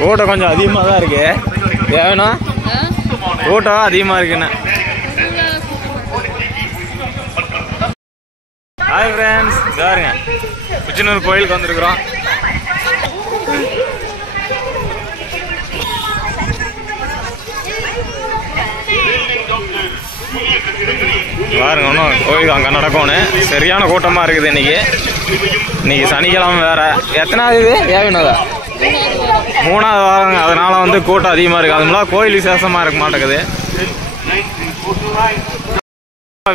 கூட்டம் கொஞ்சம் அதிகமாக தான் இருக்கு. ஏன்னா கூட்டம் அதிகமாக இருக்குண்ணே. ஹாய் ஃப்ரெண்ட்ஸ், பாருங்க உச்சனூர் கோயிலுக்கு வந்துருக்குறோம். பாருங்க ஒன்றும் கோயிலுக்கு அங்கே நடக்கணும். சரியான கூட்டமாக இருக்குது இன்னைக்கு சனிக்கிழமை வேற. எத்தனாவது இது ஏவினதா? 3வது வாரங்க. அதனால வந்து கூட்டம் அதிகமாக இருக்குது. அதுனால கோயில் விசேஷமாக இருக்க மாட்டேங்குது.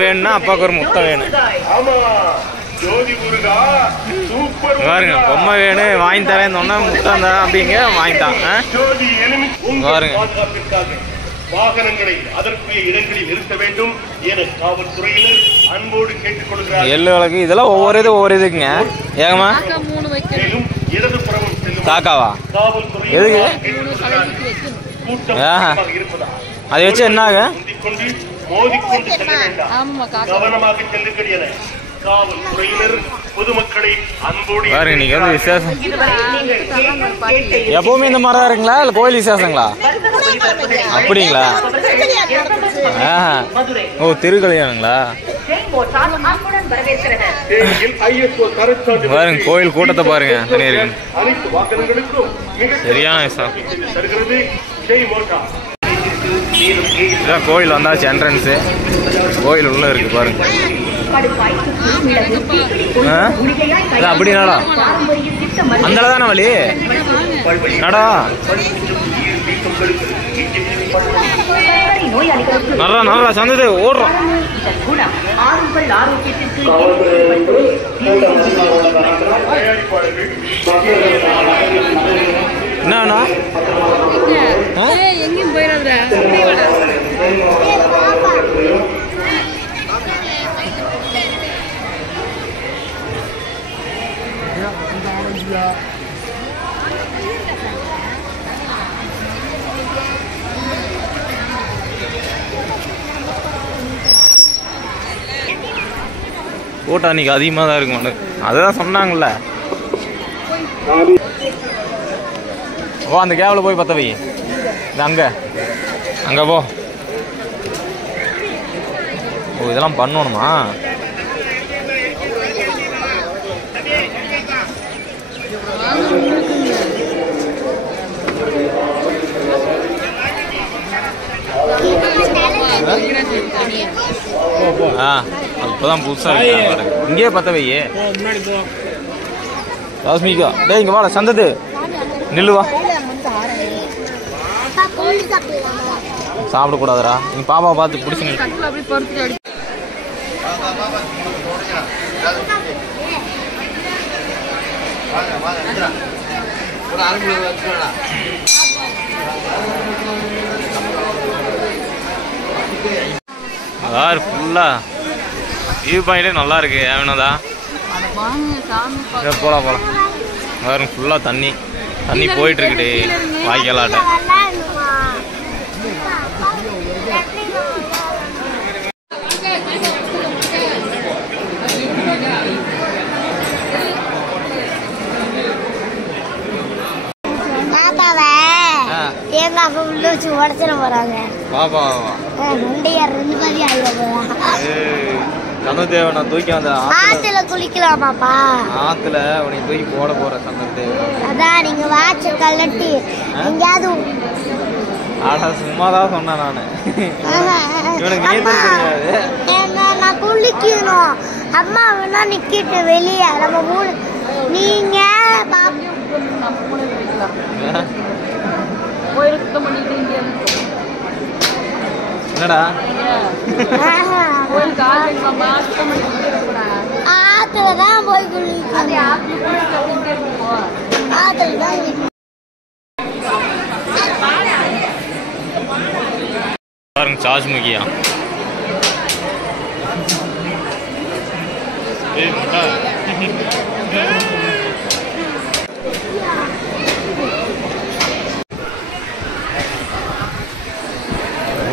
வேணும்னா அப்பாவுக்கு ஒரு முட்டை வேணும். பாருங்க பொம்மை வேணும் வாங்கி தரேன்னு சொன்னா முட்டை தரேன் அப்படிங்க வாங்கிட்டாங்க. பாருங்க வாகனங்களை அதற்குரிய இடங்களில் நிறுத்த வேண்டும் என காவல்துறையினர் அன்போடு கேட்டுக்கொள்கிறார். எள்ளு விளக்கு இதெல்லாம் ஒவ்வொரு இதுக்குங்க. ஏகமா இடதுபுறம் காக்காவா? எதுக்கு அதை வச்சு என்ன ஆகும்? மோதிக்கொண்டு செல்ல வேண்டாம், கவனமாக செல்லுங்கள் என காவல்துறையினர் பொதுமக்களை அன்போடு. பாருங்க இன்னைக்கு வந்து விசேஷம். எப்பவுமே இந்த மாதிரி தான் இருக்குங்களா இல்லை கோயில் விசேஷங்களா? அப்படிங்களா? ஓ திருக்கல்யாணங்களா? பாருங்க கோயில் கூட்டத்தை பாருங்க. சரியான விசேஷம். இதான் கோயில் வந்தாச்சு. என்ட்ரன்ஸு கோயில் உள்ள இருக்கு பாருங்க. அப்படி நடா அந்த தானே வழி நடா. நல்லா சந்தது ஓடுறோம். என்னண்ணா எங்கேயும் போயிடாத. கூட்டம் அன்னைக்கு அதிகமாக தான் இருக்கும். அதுதான் சொன்னாங்கல்ல. ஓ அந்த கேபில் போய் பற்ற வை. இது அங்கே போ. ஓ இதெல்லாம் பண்ணணுமா? இப்போதான் புதுசாக இங்கேயே பற்ற வையே. ராஸ்மிகா டே இங்கே வாடா. சந்தது நில்லுவா. சாப்பிடக்கூடாதுடா. நீ பாப்பா பார்த்து பிடிச்சி நில்லு. அதாவது ஃபுல்லாக வியூ பாயிண்ட்டே நல்லா இருக்கு. ஏவனதா போகலாம் பாருங்க. ஃபுல்லாக தண்ணி போயிட்டு இருக்குது வாய்க்காலாட்ட. உடச்சிட போறாங்க. சந்திரதேவனை தூக்கி அந்த ஆத்துல குளிக்கலாமாப்பா? ஆத்துல உனக்கு தூக்கி போட போற சந்திரதேவன். அதான் நீங்க வாட்ச கலட்டி எங்கயாவது. ஆனா சும்மாதான் சொன்னேன் நானு. இவனுக்கு நீச்சல் தெரியாது. நான் குளிக்கணும். அம்மா வேணா நிக்கிட்டு வெளியே நம்ம மூணு. நீங்க என்னடா ஆத்துலதான் போய் குளிக்கணும். பாருங்க சார்ஜ் முக்கியா.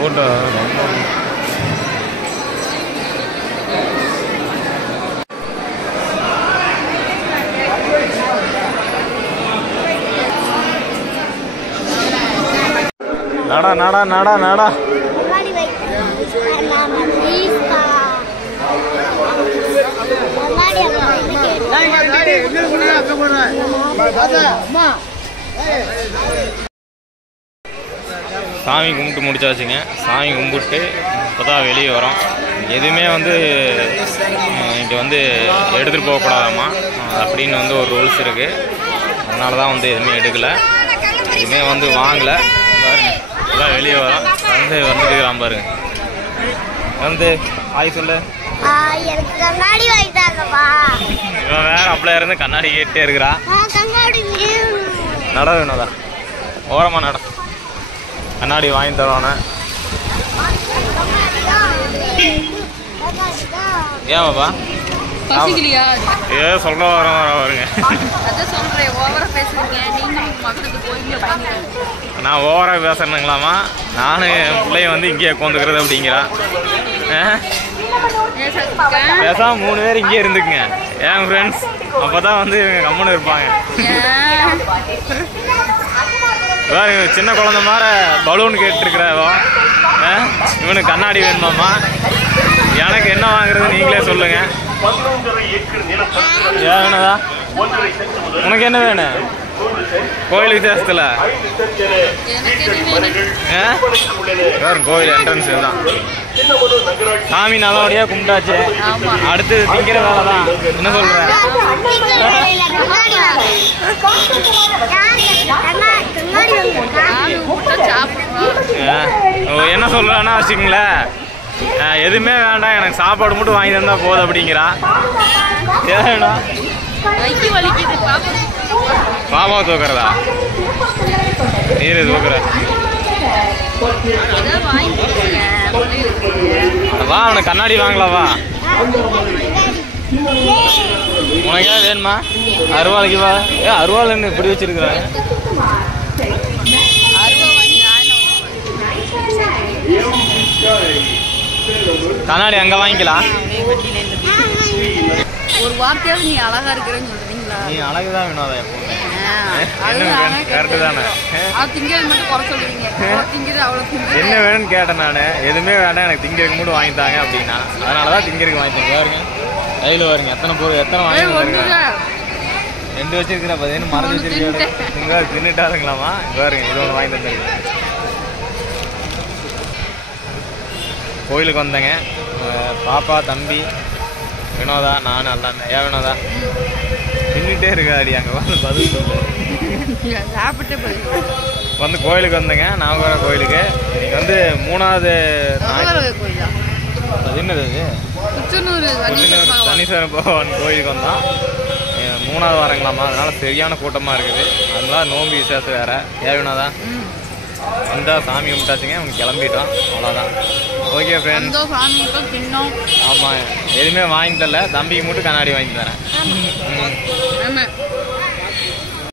கூட்டம் ரொம்ப நடா நடா நடா நடா. முன்னாடி சாமி கும்பிட்டு முடிச்சாச்சுங்க. சாமி கும்பிட்டு இப்போ தான் வெளியே வரோம். எதுவுமே வந்து இங்கே வந்து எடுத்துகிட்டு போகக்கூடாதாம்மா அப்படின்னு வந்து ஒரு ரூல்ஸ் இருக்குது. அதனால தான் வந்து எதுவுமே எடுக்கலை, எதுவுமே வந்து வாங்கலை. பாருங்க இப்போதான் வெளியே வரோம். வந்து வந்துட்டுக்கிறான் பாருங்க. வந்து ஆய் சொல்லு. எனக்கு கண்ணாடி வாங்கிட்டாங்கப்பா. இவன் வேற அப்படியே இருந்து கண்ணாடி கேட்டே இருக்கிறா. கண்ணாடி நட வேணாதா ஓரமாக நட. கண்ணாடி வாங்கி தரோன்னு ஏன் பாப்பா பசிக்கலையா? ஏ சொல்ல வருங்க. அதான் சொல்றேன், ஓவரா பேசுறீங்க நீங்க. மக்களுக்கு கோயில்ல பாருங்க. நான் ஓவராக பேசுறேனுங்களாமா? நானும் என் பிள்ளைய வந்து இங்கேயே உட்காந்துக்கிறது அப்படிங்கிறா. பேசாம 3 பேர் இங்கே இருந்துக்குங்க ஏன் ஃப்ரெண்ட்ஸ். அப்போ தான் வந்து இவங்க கம்முன்னு இருப்பாங்க. சின்ன குழந்தை மாதிரி பலூன் கேட்டுருக்குறவோ. இவனுக்கு கண்ணாடி வேணுமாம்மா. எனக்கு என்ன வாங்குறது நீங்களே சொல்லுங்க. ஏன் வேணுதா? உனக்கு என்ன வேணும்? கோயில் விசேஷத்தில் கோயில் என்ட்ரன்ஸ் தான். சாமி நல்லபடியாக கும்பிட்டாச்சு. அடுத்து திங்கிற வேலை தான். என்ன சொல்கிறேன்? என்ன சொல்கிறான்னா வச்சுக்கங்களேன், எதுவுமே வேண்டாம் எனக்கு சாப்பாடு மட்டும் வாங்கி தந்தா போதும் அப்படிங்கிறான். ஏன்னா பாபா தூக்குறதா? நீர் தூக்குற வா. அவனுக்கு கண்ணாடி வாங்கலாவா? உனக்கு ஏன் வேணுமா? அருவாளைக்கு வா. அருவாள்னு இப்படி வச்சிருக்கிறாங்க. கண்ணாடி அங்க வாங்கிக்கலாம். ஒரு வார்த்தையாவது நீ அழகா இருக்கிறேன்னு சொல்றீங்களா? நீ அழகுதான் வேணும். கரெக்டு தானே? திங்கிறது மட்டும் குறை சொல்லுவீங்க. திங்கிறது அவ்வளோ என்ன வேணும்னு கேட்டேன் நான். எதுவுமே வேண்டாம் எனக்கு திங்கிறதுக்கு மட்டும் வாங்கித்தாங்க அப்படின்னா. அதனாலதான் திங்கிறதுக்கு வாங்கிட்டாங்க. பாருங்க கையில் பாருங்க எத்தனை பொருள் எத்தனை வாங்கி. 2 வச்சிருக்கிற பார்த்தீங்கன்னா மறந்து வச்சிருக்கீங்க. தின்னுட்டாருங்களாமா? பாருங்க இது ஒன்று வாங்கி தந்துருக்கேன். கோயிலுக்கு வந்தேங்க. பாப்பா தம்பி வினோதா நான் எல்லாமே. ஏன் வினோதா தின்னுட்டே இருக்காடி அங்கே வந்து பதில் சொல்லு. சாப்பிட்டு வந்து கோயிலுக்கு வந்தேங்க. நாகூர் கோயிலுக்கு இன்னைக்கு வந்து 3வது கோயிலா? அது என்னது? சனீஸ்வரன் பகவான் கோயிலுக்கு வந்தான். 3வது வாரங்களாமா. அதனால சரியான கூட்டமாக இருக்குது. அதனால நோம்பு விசேஷம் வேற. ஏன் வினோதா வந்தால் சாமி கும்பிட்டாச்சுங்க. அவங்க கிளம்பிட்டோம். அவ்வளோதான். Okay friends. தின்னோம். ஆமாம் எதுவுமே வாங்கி தரல. தம்பிக்கு மட்டும் கண்ணாடி வாங்கி தரேன்.